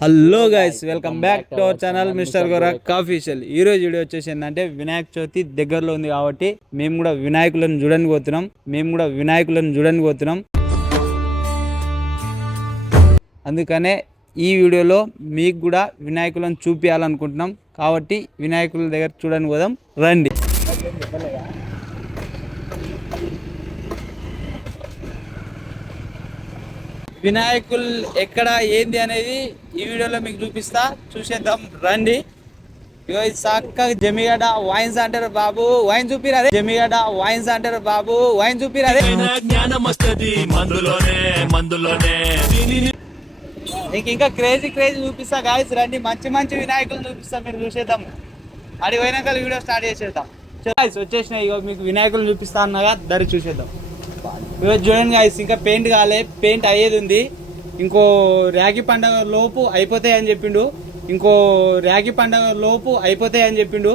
Hello guys welcome back to our channel Mr Gorak official ఈ రోజు video వచ్చేసి ఏంటంటే వినాయక చవితి దగ్గరలో ఉంది కాబట్టి మేము కూడా వినాయకులను చూడడానికి పోతున్నాం. మేము కూడా వినాయకులను చూడడానికి పోతున్నాం. అందుకనే ఈ వీడియోలో మీకు కూడా వినాయకులను చూపించాలనుకుంటున్నాం కాబట్టి వినాయకుల దగ్గర చూడడానికి పోదాం. రండి. వినాయకులు ఎక్కడ ఏంది అనేది ఈ వీడియోలో మీకు చూపిస్తా. చూసేద్దాం రండి. ఇగో చక్కగా జమిగడ్డ వైన్స్ అంటారు బాబు. వైన్ చూపిరు అదే జమిగడ్డ వైన్స్ అంటారు బాబు. వైన్ చూపిరు అదే నీకు ఇంకా క్రేజీ క్రేజీ చూపిస్తా గాయస్. రండి మంచి మంచి వినాయకులు చూపిస్తా మీరు చూసేద్దాం. అడి పోయినాక వీడియో స్టార్ట్ చేసేద్దాం. వచ్చేసినాయి. ఇగో మీకు వినాయకులు చూపిస్తా అన్నగా దరి చూసేద్దాం. ఇగో చూడండి గాయస్ ఇంకా పెయింట్ కాలే పెయింట్ అయ్యేది ఉంది. ఇంకో రాగి పండగ లోపు అయిపోతాయి అని చెప్పిండు. ఇంకో రాగి పండగ లోపు అయిపోతాయి అని చెప్పిండు.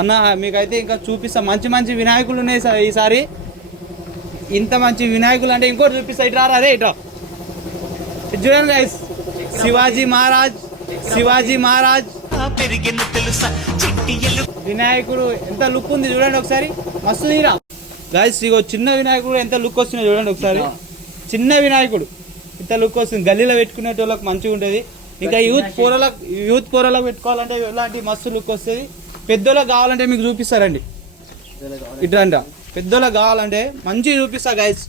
అన్న మీకైతే ఇంకా చూపిస్తా. మంచి మంచి వినాయకులు ఉన్నాయి సార్ ఈసారి. ఇంత మంచి వినాయకులు అంటే ఇంకోటి చూపిస్తా. ఇట్రా రా, అదే ఇట్రా ఇది చూడండి గైస్ శివాజీ మహారాజ్ శివాజీ మహారాజ్. పెరిగిన తెలుసా? చిట్టి వినాయకుడు ఎంత లుక్ ఉంది చూడండి ఒకసారి. మస్తు తీరా గైస్ ఇగో చిన్న వినాయకుడు ఎంత లుక్ వస్తుందో చూడండి ఒకసారి. చిన్న వినాయకుడు ఇంత లుక్ వస్తుంది. గల్లీలో పెట్టుకునేటోళ్ళకి మంచిగా ఉంటుంది. ఇంకా యూత్ పోరలకు యూత్ పోరలకు పెట్టుకోవాలంటే ఇలాంటి మస్తు లుక్ వస్తుంది. పెద్దోళ్ళకి కావాలంటే మీకు చూపిస్తారండి. ఇట్లంట పెద్దోళ్ళకి కావాలంటే మంచిగా చూపిస్తా గైస్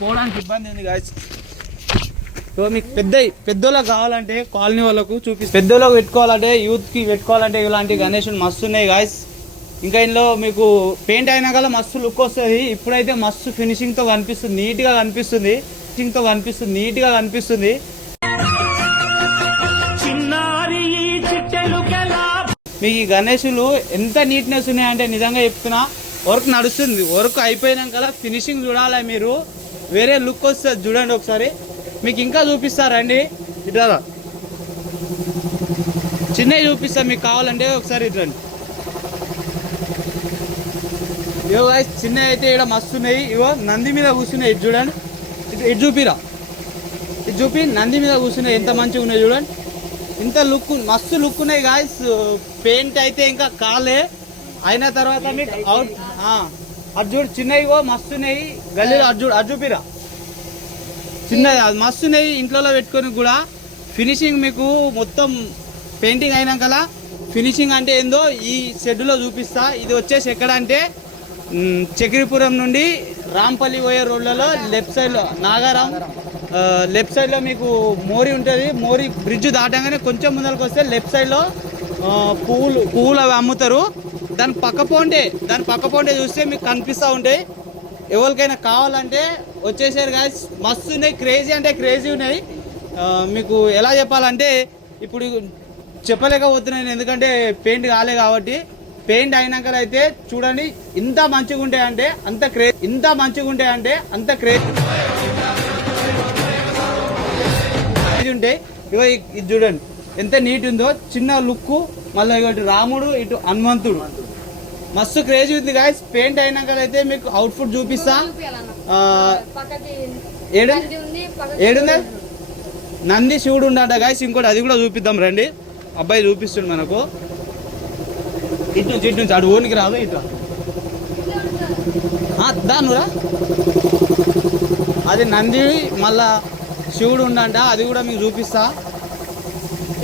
పోవడానికి ఇబ్బంది ఉంది గాయస్ సో మీకు పెద్ద పెద్దోళ్ళకి కావాలంటే కాలనీ వాళ్ళకు చూపి పెద్దోళ్ళకి పెట్టుకోవాలంటే యూత్కి పెట్టుకోవాలంటే ఇలాంటి గణేషులు మస్తు ఉన్నాయి గాయస్ ఇంకా ఇందులో మీకు పెయింట్ అయినా కదా మస్తు లుక్ వస్తుంది. ఇప్పుడైతే మస్తు ఫినిషింగ్తో కనిపిస్తుంది. నీట్గా కనిపిస్తుంది. ఫినిషింగ్తో కనిపిస్తుంది. నీట్గా కనిపిస్తుంది. చిన్నారి ఈ చిట్టెలుకెలా మీకు ఈ గణేషులు ఎంత నీట్నెస్ ఉన్నాయంటే నిజంగా చెప్తున్నా వర్క్ నడుస్తుంది. వర్క్ అయిపోయినాక ఫినిషింగ్ చూడాలి మీరు? వేరే లుక్ వస్తుంది. చూడండి ఒకసారి. మీకు ఇంకా చూపిస్తారండి. ఇట్లా. చిన్నవి చూపిస్తా మీకు కావాలంటే ఒకసారి ఇట్రండి ఇగో guys, చిన్నవి అయితే ఇక్కడ మస్తు ఉన్నాయి. ఇగో నంది మీద కూర్చున్నాయి ఇటు చూడండి. ఇటు ఇటు చూపిరా? ఇది చూపి నంది మీద కూర్చున్నాయి ఎంత మంచిగా ఉన్నాయి చూడండి. ఇంత లుక్ మస్తు లుక్ ఉన్నాయి గాయస్ పెయింట్ అయితే ఇంకా కాలే. అయిన తర్వాత మీకు అవుట్ అర్జున్ చిన్నవి మస్తు ఉన్నాయి. గల్లీలో అర్జున్ అర్జుపిరా చిన్నది అది మస్తు ఇంట్లో పెట్టుకొని కూడా. ఫినిషింగ్ మీకు మొత్తం పెయింటింగ్ అయినాక ఫినిషింగ్ అంటే ఏందో ఈ షెడ్లో చూపిస్తా. ఇది వచ్చేసి ఎక్కడ అంటే చక్రీపురం నుండి రాంపల్లి పోయే రోడ్లలో లెఫ్ట్ సైడ్లో నాగారాం. లెఫ్ట్ సైడ్లో మీకు మోరీ ఉంటుంది. మోరీ బ్రిడ్జ్ దాటంగానే కొంచెం ముందరకు వస్తే లెఫ్ట్ సైడ్లో పువ్వులు పువ్వులు అవి అమ్ముతారు. దాని పక్క పోంటే దాని పక్క పోంటే చూస్తే మీకు కనిపిస్తూ ఉంటాయి. ఎవరికైనా కావాలంటే వచ్చేసారు గాయస్ మస్తు ఉన్నాయి క్రేజీ అంటే క్రేజీ ఉన్నాయి. మీకు ఎలా చెప్పాలంటే ఇప్పుడు చెప్పలేకపోతున్నాను ఎందుకంటే పెయింట్ కాలే కాబట్టి. పెయింట్ అయినాక అయితే చూడండి ఇంత మంచిగా ఉంటాయంటే అంత క్రే ఇంత మంచిగా ఉంటాయంటే అంత క్రేజ్ ఉంటాయి. ఇగో ఇది చూడండి ఎంత నీట్ ఉందో చిన్న లుక్ మళ్ళీ ఇటు రాముడు ఇటు హనుమంతుడు. మస్తు క్రేజ్ ఉంది గాయస్ పెయింట్ అయినాక అయితే మీకు అవుట్ఫుట్ చూపిస్తా. ఏడు? ఏడుంది? నంది శివుడు ఉండట గాయస్ ఇంకోటి అది కూడా చూపిద్దాం రండి. అబ్బాయి చూపిస్తుంది మనకు. ఇటు నుంచి ఇటు నుంచి అడు ఓనికి రాదు ఇటు దానురా అది నంది మళ్ళా శివుడు ఉండంట అది కూడా మీకు చూపిస్తా.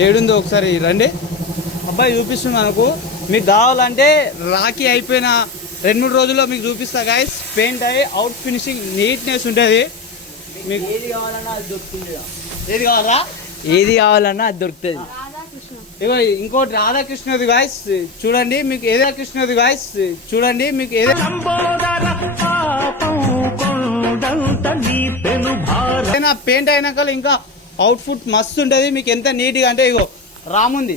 ఏడుందో ఒకసారి రండి. అబ్బాయి చూపిస్తుంది మనకు. మీకు కావాలంటే రాఖీ అయిపోయిన రెండు మూడు రోజుల్లో మీకు చూపిస్తా గాయస్ పెయింట్ అయ్యి అవుట్ ఫినిషింగ్ నీట్నెస్ ఉంటుంది. మీకు ఏది కావాలన్నా అది దొరుకుతుంది. ఏది కావాలా ఏది కావాలన్నా అది దొరుకుతుంది. ఇగో ఇంకోటి రాధాకృష్ణది గాయస్ చూడండి మీకు ఏదో కృష్ణది గాయస్ చూడండి మీకు ఏదో ఏదైనా పెయింట్ అయినాక ఇంకా అవుట్ఫుట్ మస్తు ఉంటుంది. మీకు ఎంత నీట్గా అంటే ఇగో రాముంది.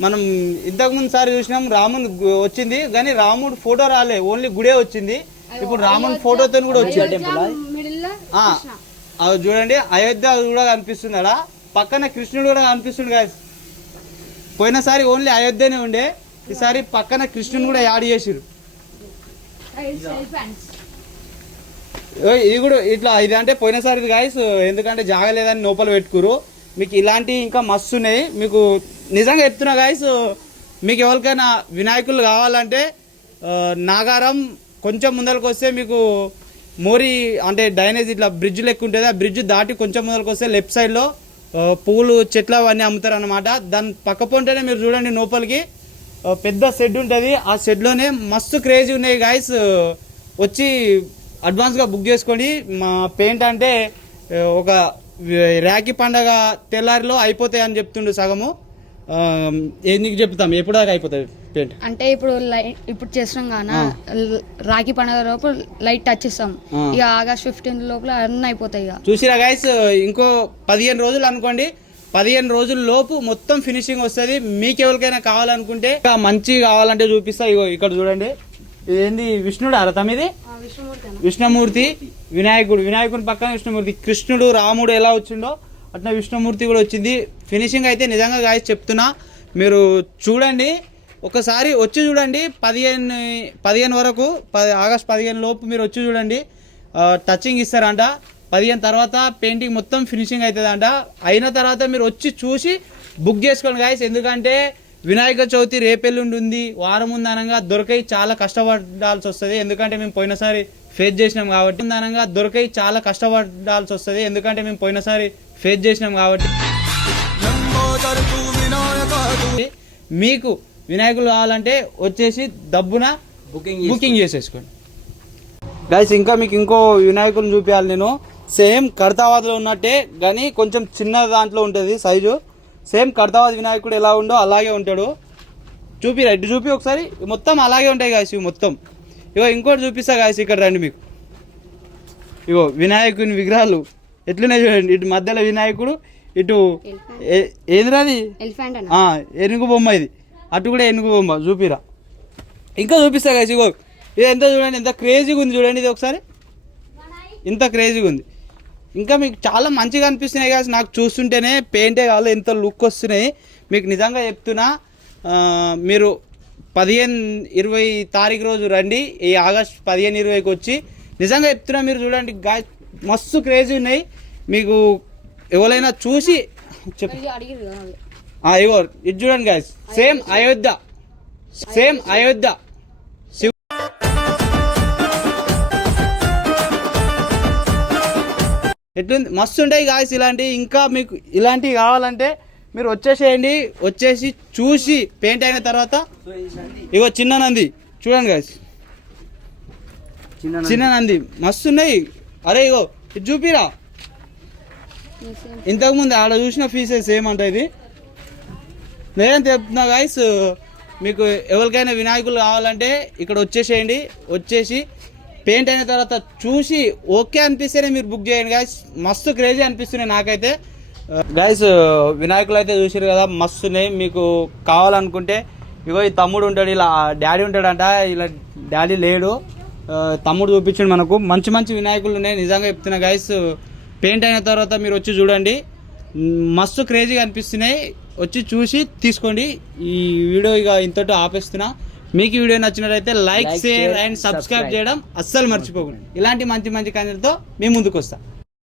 మనం ఇంతకు ముందు సారి చూసినాం రాముని వచ్చింది కానీ రాముడు ఫోటో రాలే ఓన్లీ గుడే వచ్చింది. ఇప్పుడు రాముని ఫోటోతో కూడా వచ్చింది. ఆ, అది చూడండి అయోధ్య కూడా కనిపిస్తుంది అలా పక్కన కృష్ణుడు కూడా కనిపిస్తుంది గాయస్ పోయినసారి ఓన్లీ అయోధ్యనే ఉండే ఈసారి పక్కన కృష్ణుని కూడా యాడ్ చేసిరు ఇది కూడా ఇట్లా ఇది అంటే పోయినసారి గాయస్ ఎందుకంటే జాగలేదని లోపల పెట్టుకురు మీకు ఇలాంటి ఇంకా మస్తు ఉన్నాయి. మీకు నిజంగా చెప్తున్నా గాయస్ మీకు ఎవరికైనా వినాయకులు కావాలంటే నాగారం కొంచెం ముందరకు వస్తే మీకు మోరీ అంటే డైనేజ్ ఇట్లా బ్రిడ్జ్ లెక్క ఉంటుంది. ఆ బ్రిడ్జ్ దాటి కొంచెం ముందరకు వస్తే లెఫ్ట్ సైడ్లో పూలు చెట్లు అవన్నీ అమ్ముతారు అనమాట దాని పక్క పొంటేనే మీరు చూడండి లోపలికి పెద్ద షెడ్ ఉంటుంది. ఆ షెడ్లోనే మస్తు క్రేజీ ఉన్నాయి గాయస్ వచ్చి అడ్వాన్స్గా బుక్ చేసుకోండి మా పెయింట్ అంటే ఒక ర్యాకి పండగ తెల్లారిలో అయిపోతాయి అని చెప్తుండు సగము. నీకు చెప్తాం ఎప్పుడు దాకా అయిపోతుంది పెయింట్ అంటే ఇప్పుడు లైట్ ఇప్పుడు చేస్తున్నాం కాన రాఖీ పండుగ లోపు లైట్ టచ్ ఇస్తాం. ఇక ఆగస్ట్ ఫిఫ్టీన్త్ లోపల అన్నీ అయిపోతాయి ఇక. చూసిరా గైస్ ఇంకో పదిహేను రోజులు అనుకోండి. పదిహేను రోజుల లోపు మొత్తం ఫినిషింగ్ వస్తుంది. మీకు ఎవరికైనా కావాలనుకుంటే ఇంకా మంచి కావాలంటే చూపిస్తా. ఇగో ఇక్కడ చూడండి. ఇదేంది? విష్ణుడు అరతం ఇది? విష్ణుమూర్తి వినాయకుడు. వినాయకుని పక్కన విష్ణుమూర్తి. కృష్ణుడు రాముడు ఎలా వచ్చిండో అట్లా విష్ణుమూర్తి కూడా వచ్చింది. ఫినిషింగ్ అయితే నిజంగా గాయస్ చెప్తున్నా. మీరు చూడండి. ఒకసారి వచ్చి చూడండి. పదిహేను పదిహేను వరకు పది ఆగస్ట్ పదిహేను లోపు మీరు వచ్చి చూడండి. టచింగ్ ఇస్తారంట. పదిహేను తర్వాత పెయింటింగ్ మొత్తం ఫినిషింగ్ అవుతుందంట అయిన తర్వాత మీరు వచ్చి చూసి బుక్ చేసుకోండి గాయస్ ఎందుకంటే వినాయక చవితి రేపెల్లుండి ఉంది వారం ఉంది అనగా దొరకై చాలా కష్టపడాల్సి వస్తుంది. ఎందుకంటే మేము పోయినసారి ఫేస్ చేసినాం కాబట్టి. అనగా దొరకై చాలా కష్టపడాల్సి వస్తుంది. ఎందుకంటే మేము పోయినసారి ఫేస్ చేసినాం కాబట్టి. మీకు వినాయకులు కావాలంటే వచ్చేసి దబ్బున బుకింగ్ బుకింగ్ చేసేసుకోండి. గైస్ ఇంకా మీకు ఇంకో వినాయకుని చూపించాలి నేను. సేమ్ కడతావాద్లో ఉన్నట్టే కానీ కొంచెం చిన్న దాంట్లో ఉంటుంది సైజు సేమ్ కడతావాద్ వినాయకుడు ఎలా ఉందో అలాగే ఉంటాడు. చూపి ఇటు చూపి ఒకసారి. మొత్తం అలాగే ఉంటాయి గాయస్ ఇవి మొత్తం. ఇగో ఇంకోటి చూపిస్తా గాయస్ ఇక్కడ రండి మీకు. ఇగో వినాయకుని విగ్రహాలు. ఎట్లున్నాయి చూడండి ఇటు మధ్యలో వినాయకుడు ఇటు ఏందిరాది ఏనుగు బొమ్మ ఇది. అటు కూడా ఏనుగు బొమ్మ చూపిరా. ఇంకా చూపిస్తా కదా ఇగో. ఇది ఎంత చూడండి ఎంత క్రేజీగా ఉంది చూడండి ఇది ఒకసారి. ఇంత క్రేజీగా ఉంది. ఇంకా మీకు చాలా మంచిగా అనిపిస్తున్నాయి కదా నాకు చూస్తుంటేనే పెయింటే కావాలి ఎంత లుక్ వస్తున్నాయి. మీకు నిజంగా చెప్తున్నా మీరు పదిహేను ఇరవై తారీఖు రోజు రండి ఈ ఆగస్ట్ పదిహేను ఇరవైకి వచ్చి. నిజంగా చెప్తున్నా మీరు చూడండి గా మస్తు క్రేజీ ఉన్నాయి. మీకు ఎవరైనా చూసి చెప్పు. ఇగో ఇది చూడండి guys same Ayodhya. Same Ayodhya. Shiva ఎట్లుంది? మస్తు ఉంటాయి గాయస్ ఇలాంటివి ఇంకా మీకు ఇలాంటివి కావాలంటే మీరు వచ్చేసేయండి. వచ్చేసి చూసి పెయింట్ అయిన తర్వాత ఇగో చిన్న నంది. చూడండి గాయస్ చిన్న నంది. మస్తు ఉన్నాయి. అరే ఇగో ఇది చూపిరా. ఇంతకుముందు ఆడ చూసిన ఫీసెస్ ఏమంట ఇది? నేను చెప్తున్నా గాయస్ మీకు ఎవరికైనా వినాయకులు కావాలంటే ఇక్కడ వచ్చేసేయండి. వచ్చేసి పెయింట్ అయిన తర్వాత చూసి ఓకే అనిపిస్తేనే మీరు బుక్ చేయండి గాయస్ మస్తు క్రేజీ అనిపిస్తున్నాయి నాకైతే. గాయస్ వినాయకులు అయితే చూసారు కదా మస్తు ఉన్నాయి. మీకు కావాలనుకుంటే ఇగో ఈ తమ్ముడు ఉంటాడు ఇలా డాడీ ఉంటాడంట ఇలా డాడీ లేడు. తమ్ముడు చూపించండి మనకు. మంచి మంచి వినాయకులు ఉన్నాయి. నిజంగా చెప్తున్నా గాయస్ పెయింట్ అయిన తర్వాత మీరు వచ్చి చూడండి. మస్తు క్రేజీగా అనిపిస్తున్నాయి. వచ్చి చూసి తీసుకోండి. ఈ వీడియో ఇక ఇంతటితో ఆపేస్తున్నా. మీకు ఈ వీడియో నచ్చినట్లయితే లైక్ షేర్ అండ్ సబ్స్క్రైబ్. చేయడం అస్సలు మర్చిపోకండి. ఇలాంటి మంచి మంచి కంటెంట్తో మీ ముందుకు వస్తా.